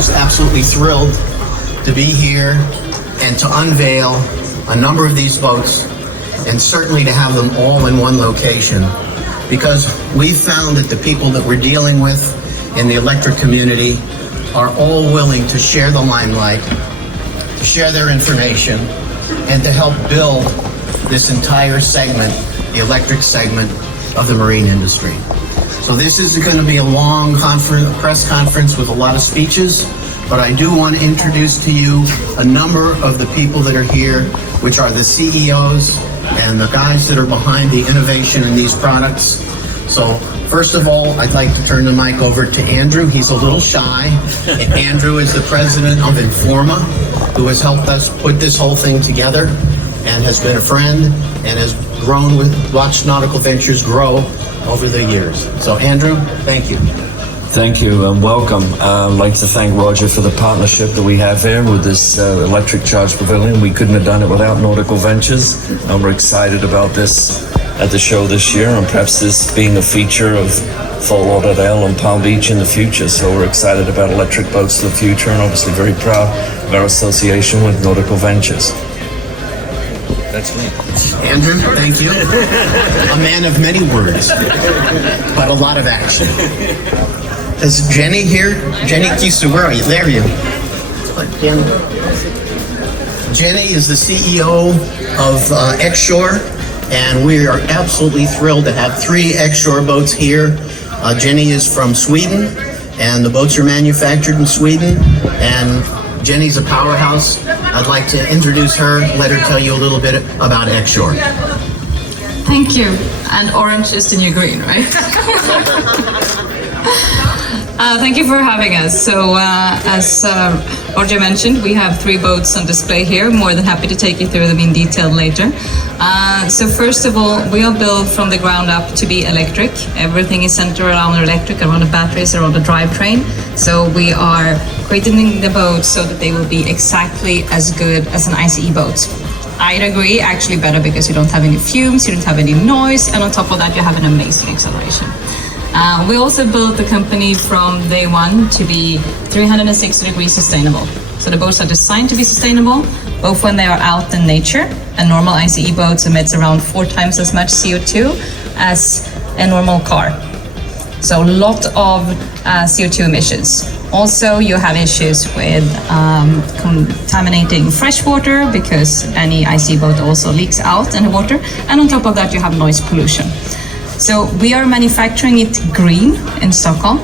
just absolutely thrilled to be here and to unveil a number of these boats, and certainly to have them all in one location, because we found that the people that we're dealing with in the electric community are all willing to share the limelight, to share their information, and to help build this entire segment, the electric segment of the marine industry. So this is going to be a long press conference with a lot of speeches, but I do want to introduce to you a number of the people that are here, which are the CEOs and the guys that are behind the innovation in these products. So first of all, I'd like to turn the mic over to Andrew. He's a little shy. Andrew is the president of Informa, who has helped us put this whole thing together and has been a friend and has watched Nautical Ventures grow over the years. So Andrew, thank you. Thank you and welcome. I'd like to thank Roger for the partnership that we have here with this electric charge pavilion. We couldn't have done it without Nautical Ventures, and we're excited about this at the show this year, and perhaps this being a feature of Fort Lauderdale and Palm Beach in the future. So we're excited about electric boats of the future, and obviously very proud of our association with Nautical Ventures. That's me. Andrew, thank you. A man of many words, but a lot of action. Is Jenny here? Jenny Kisa, where are you? There you. Jenny is the CEO of Xshore, and we are absolutely thrilled to have 3 Xshore boats here. Jenny is from Sweden, and the boats are manufactured in Sweden, and Jenny's a powerhouse. I'd like to introduce her, let her tell you a little bit about Xshore. Thank you. And orange is the new green, right? Thank you for having us. So as Roger mentioned, we have 3 boats on display here. More than happy to take you through them in detail later. So first of all, we are built from the ground up to be electric. Everything is centered around electric, around the batteries, around the drivetrain. So we are creating the boats so that they will be exactly as good as an ICE boat. I'd agree, actually better, because you don't have any fumes, you don't have any noise, and on top of that you have an amazing acceleration. We also built the company from day one to be 360 degrees sustainable. So the boats are designed to be sustainable, both when they are out in nature. A normal ICE boat emits around 4 times as much CO2 as a normal car. So a lot of CO2 emissions. Also, you have issues with contaminating fresh water, because any ICE boat also leaks out in the water. And on top of that, you have noise pollution. So we are manufacturing it green in Stockholm.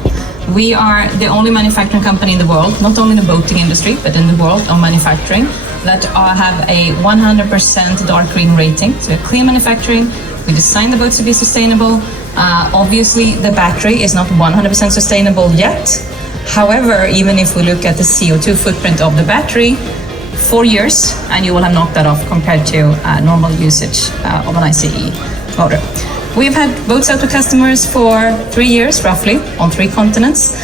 We are the only manufacturing company in the world, not only in the boating industry, but in the world of manufacturing, that have a 100% dark green rating. So clean manufacturing. We design the boats to be sustainable. Obviously, the battery is not 100% sustainable yet. However, even if we look at the CO2 footprint of the battery, 4 years, and you will have knocked that off compared to normal usage of an ICE motor. We've had boats out to customers for 3 years, roughly, on 3 continents.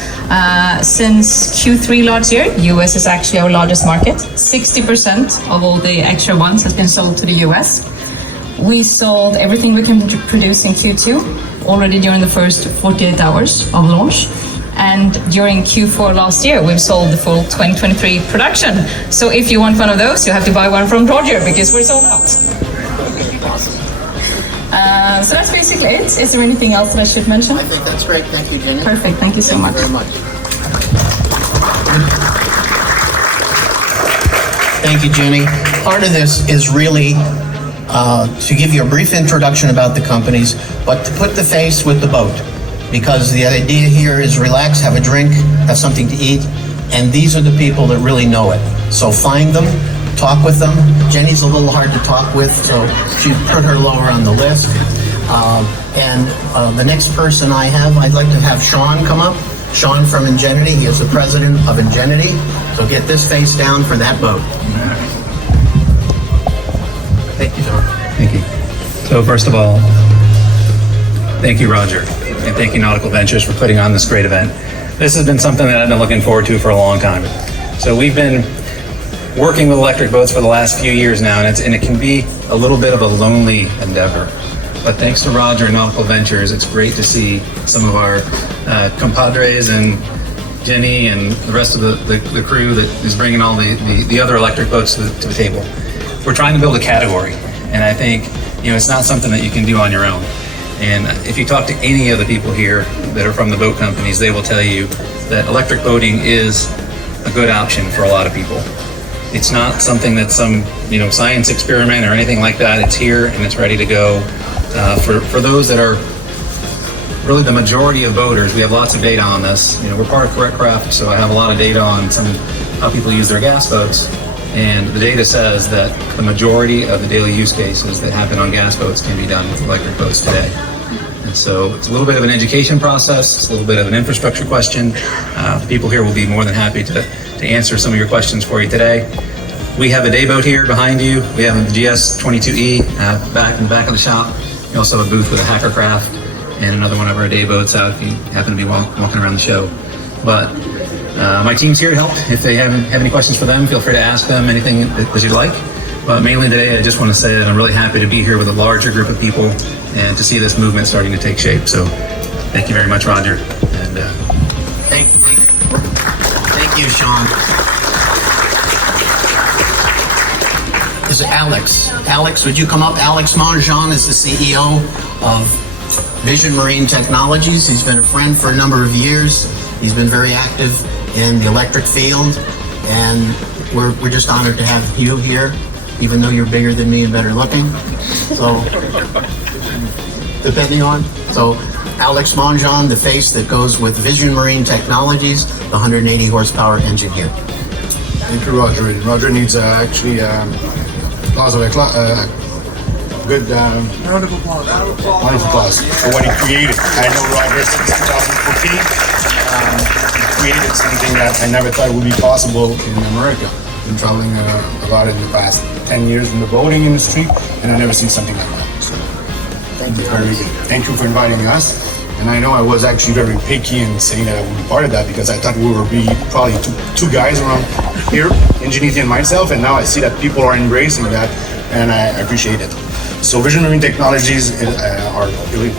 Since Q3 last year, US is actually our largest market. 60% of all the extra ones has been sold to the US. We sold everything we can produce in Q2 already during the first 48 hours of launch. And during Q4 last year, we've sold the full 2023 production. So if you want one of those, you have to buy one from Roger, because we're sold out. So that's basically it. Is there anything else that I should mention? I think that's great. Thank you, Jenny. Perfect. Thank you so much. Thank you very much. Thank you, Jenny. Part of this is really to give you a brief introduction about the companies, but to put the face with the boat, because the idea here is relax, have a drink, have something to eat, and these are the people that really know it. So find them, talk with them. Jenny's a little hard to talk with, so she put her lower on the list. The next person I'd like to have Sean come up. Sean from Ingenuity. He is the president of Ingenuity. So get this face down for that boat. Thank you, Sean. Thank you. So first of all, thank you, Roger, and thank you, Nautical Ventures, for putting on this great event. This has been something that I've been looking forward to for a long time. So we've been working with electric boats for the last few years now, and it can be a little bit of a lonely endeavor. But thanks to Roger and Nautical Ventures, it's great to see some of our compadres and Jenny and the rest of the crew that is bringing all the other electric boats to the table. We're trying to build a category, and I think it's not something that you can do on your own. And if you talk to any of the people here that are from the boat companies, they will tell you that electric boating is a good option for a lot of people. It's not something that's some science experiment or anything like that. It's here and it's ready to go. For those that are really the majority of boaters, we have lots of data on this. We're part of Correct Craft, so I have a lot of data on how people use their gas boats. And the data says that the majority of the daily use cases that happen on gas boats can be done with electric boats today. And so it's a little bit of an education process, it's a little bit of an infrastructure question. The people here will be more than happy to answer some of your questions for you today. We have a day boat here behind you. We have the GS22E back in the back of the shop. We also have a booth with a hacker craft and another one of our day boats out if you happen to be walking around the show. But my team's here to help. If they have any questions for them, feel free to ask them anything that you'd like. But mainly today, I just want to say that I'm really happy to be here with a larger group of people and to see this movement starting to take shape. So thank you very much, Roger. And Thank you, Sean. This is Alex. Alex, would you come up? Alex Monjean is the CEO of Vision Marine Technologies. He's been a friend for a number of years. He's been very active in the electric field, and we're just honored to have you here, even though you're bigger than me and better looking. So, depending on. So, Alex Monjean, the face that goes with Vision Marine Technologies, the 180 horsepower engine here. Thank you, Roger. Roger needs actually applause of a good round of applause for what he created. I know Roger since 2014. He created something that I never thought would be possible in America. I've been traveling a lot in the past 10 years in the boating industry, and I've never seen something like that. So, thank you. Very good. Thank you for inviting us. And I know I was actually very picky in saying that I would be part of that because I thought we would be probably two guys around here, Ingenuity and myself, and now I see that people are embracing that, and I appreciate it. So Vision Marine Technologies are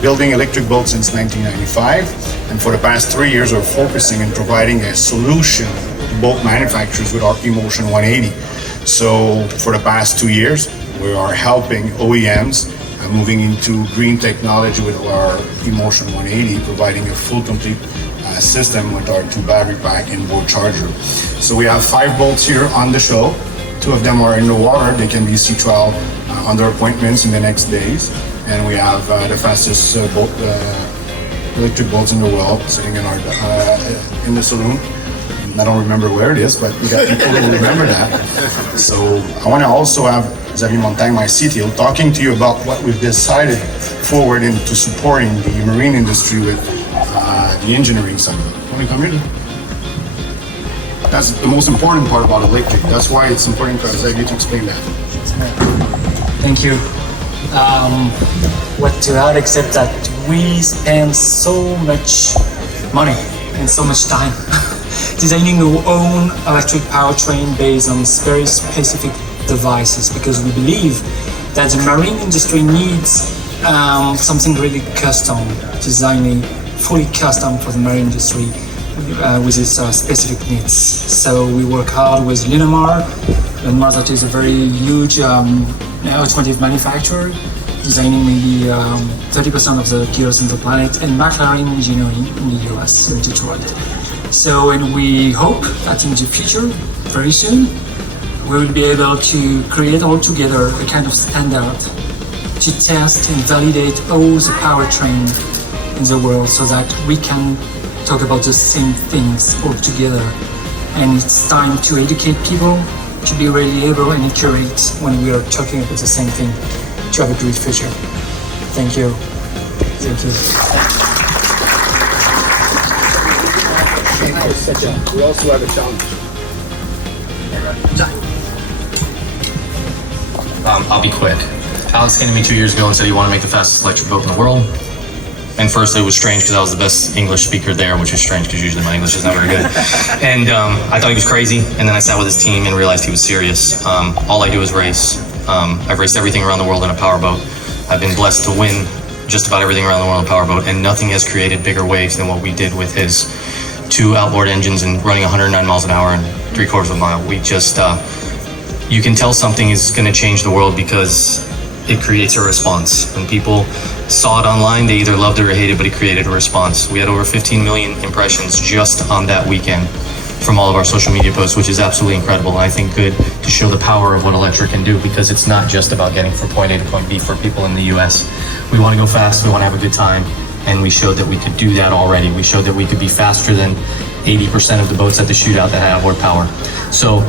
building electric boats since 1995, and for the past 3 years we're focusing on providing a solution to boat manufacturers with our eMotion 180. So for the past 2 years we are helping OEMs moving into green technology with our eMotion 180, providing a full complete system with our 2 battery pack and board charger. So we have 5 boats here on the show. 2 of them are in the water. They can be sea trial under appointments in the next days. And we have the fastest electric boats in the world sitting in our in the saloon. I don't remember where it is, but we got people who remember that. So I want to also have Xavier Montagne, my CTO, talking to you about what we've decided forward into supporting the marine industry with the engineering side. Can we come here? That's the most important part about electric. That's why it's important for Xavier to explain that. Thank you. What to add except that we spend so much money and so much time designing our own electric powertrain based on very specific devices because we believe that the marine industry needs something really custom, designing fully custom for the marine industry with its specific needs. So we work hard with Linamar. Linamar that is a very huge automotive manufacturer, designing maybe 30% of the gears in the planet, and McLaren Engineering in the US, in Detroit. So, and we hope that in the future, very soon, we will be able to create all together a kind of standard to test and validate all the powertrain in the world so that we can talk about the same things all together. And it's time to educate people to be reliable and accurate when we are talking about the same thing to have a great future. Thank you. Thank you. We also have a challenge. I'll be quick. Alex came to me 2 years ago and said he wanted to make the fastest electric boat in the world. And first it was strange because I was the best English speaker there, which is strange because usually my English is not very good. And I thought he was crazy. And then I sat with his team and realized he was serious. All I do is race. I've raced everything around the world in a powerboat. I've been blessed to win just about everything around the world in a powerboat, and nothing has created bigger waves than what we did with his 2 outboard engines and running 109 miles an hour and 3/4 of a mile. We just, you can tell something is going to change the world because it creates a response. When people saw it online, they either loved it or hated it, but it created a response. We had over 15 million impressions just on that weekend from all of our social media posts, which is absolutely incredible. And I think good to show the power of what electric can do, because it's not just about getting from point A to point B for people in the US. We want to go fast, we want to have a good time, and we showed that we could do that already. We showed that we could be faster than 80% of the boats at the shootout that had outboard power. So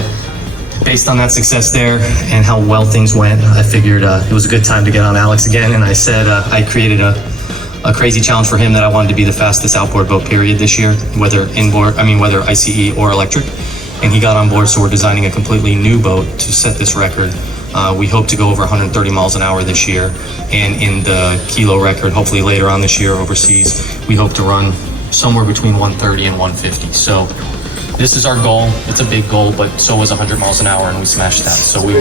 based on that success there and how well things went, I figured it was a good time to get on Alex again. And I said I created a crazy challenge for him that I wanted to be the fastest outboard boat period this year, whether ICE or electric. And he got on board, so we're designing a completely new boat to set this record. We hope to go over 130 miles an hour this year, and in the kilo record, hopefully later on this year overseas, we hope to run somewhere between 130 and 150. So this is our goal. It's a big goal, but so was 100 miles an hour, and we smashed that. So we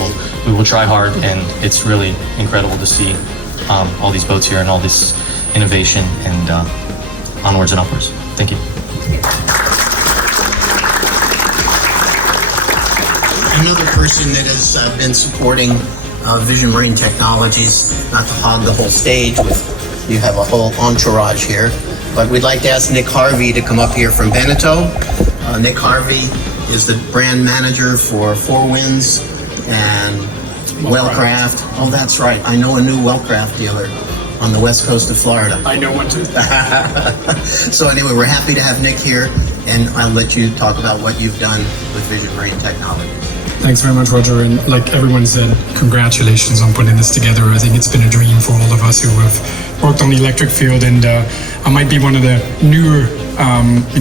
will try hard, and it's really incredible to see all these boats here and all this innovation, and onwards and upwards. Thank you. Another person that has been supporting Vision Marine Technologies, not to hog the whole stage, you have a whole entourage here, but we'd like to ask Nick Harvey to come up here from Beneteau. Nick Harvey is the brand manager for Four Winds and Wellcraft. Oh, that's right. I know a new Wellcraft dealer on the west coast of Florida. I know one too. So anyway, we're happy to have Nick here, and I'll let you talk about what you've done with Vision Marine Technologies. Thanks very much, Roger. And like everyone said, congratulations on putting this together. I think it's been a dream for all of us who have worked on the electric field, and I might be one of the newer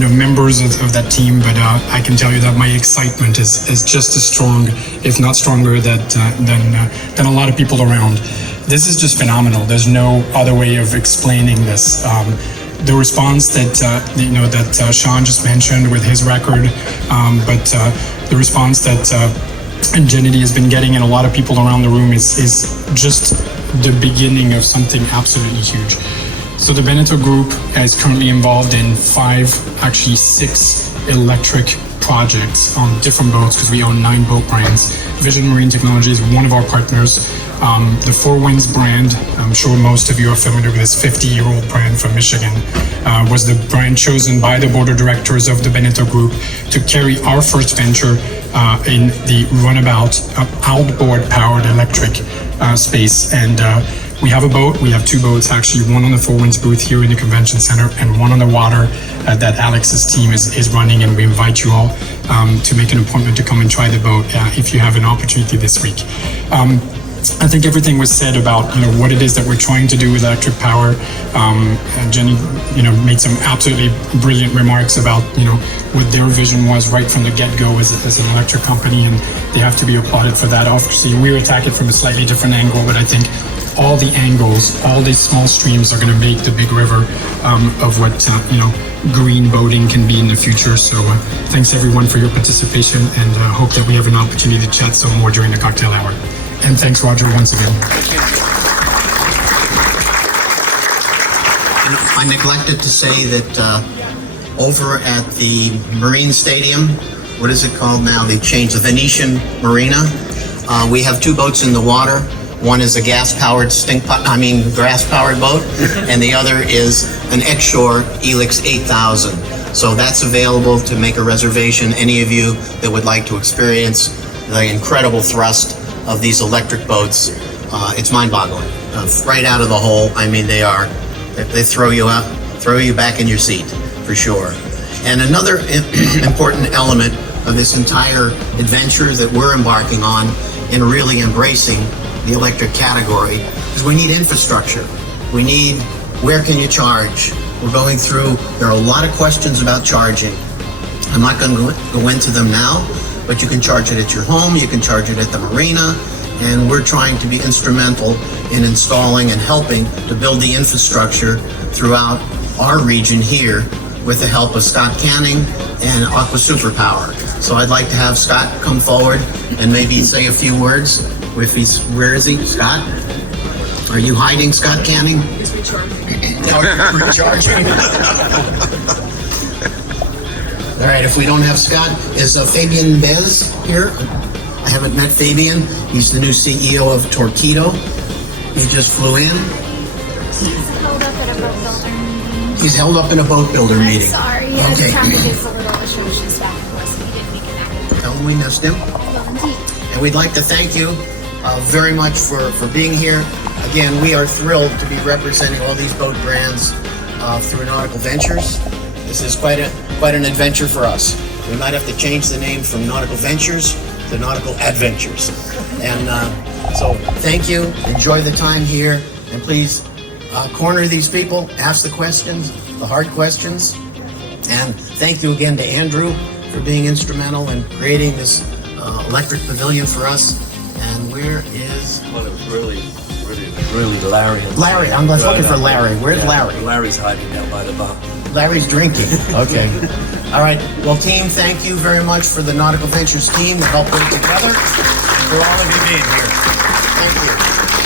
members of that team, but I can tell you that my excitement is just as strong, if not stronger, than a lot of people around. This is just phenomenal. There's no other way of explaining this. The response that Sean just mentioned with his record, but the response that Ingenuity has been getting, and a lot of people around the room, is just the beginning of something absolutely huge. So the Beneteau Group is currently involved in 6 electric projects on different boats, because we own 9 boat brands. Vision Marine Technology is one of our partners. The Four Winds brand, I'm sure most of you are familiar with this 50-year-old brand from Michigan, was the brand chosen by the board of directors of the Beneteau Group to carry our first venture in the runabout outboard powered electric space. And we have a boat. We have 2 boats, actually, one on the Four Winds booth here in the convention center and one on the water that Alex's team is running. And we invite you all to make an appointment to come and try the boat if you have an opportunity this week. I think everything was said about what it is that we're trying to do with electric power. Jenny made some absolutely brilliant remarks about what their vision was right from the get-go as an electric company, and they have to be applauded for that. Obviously, we attack it from a slightly different angle, but I think all the angles, all these small streams are going to make the big river of what green boating can be in the future. So thanks everyone for your participation, and hope that we have an opportunity to chat some more during the cocktail hour. And thanks, Roger, once again. I neglected to say that over at the Marine Stadium, what is it called now? They changed the Venetian Marina. We have 2 boats in the water. One is a gas-powered grass-powered boat, and the other is an X-Shore Elix 8000. So that's available to make a reservation. Any of you that would like to experience the incredible thrust of these electric boats, it's mind-boggling. Right out of the hole. I mean, they throw you out, throw you back in your seat, for sure. And another important element of this entire adventure that we're embarking on in really embracing the electric category is we need infrastructure. We need, where can you charge? We're going through, there are a lot of questions about charging. I'm not going to go into them now, but you can charge it at your home, you can charge it at the marina, and we're trying to be instrumental in installing and helping to build the infrastructure throughout our region here with the help of Scott Canning and Aqua Superpower. So I'd like to have Scott come forward and maybe say a few words. Where is he, Scott? Are you hiding, Scott Canning? He's recharging. No, you're recharging. All right, if we don't have Scott, is Fabian Bez here? I haven't met Fabian. He's the new CEO of Torquedo. He just flew in. He's held up at a boat builder meeting. He's held up in a boat builder I'm meeting. sorry, Okay. traffic is a little atrocious back and forth, so he didn't make it happen. Tell him we missed him. Well, indeed. And we'd like to thank you very much for being here. Again, we are thrilled to be representing all these boat brands through Nautical Ventures. This is quite an adventure for us. We might have to change the name from Nautical Ventures to Nautical Adventures. And so thank you, enjoy the time here, and please corner these people, ask the questions, the hard questions. And thank you again to Andrew for being instrumental in creating this electric pavilion for us. And where is Well, it was really Larry. Larry? I'm looking for Larry. Where's Larry? Larry's hiding down by the bar. Larry's drinking. Okay. All right. Well, team, thank you very much for the Nautical Ventures team that helped put it together, and for all of you being here. Thank you.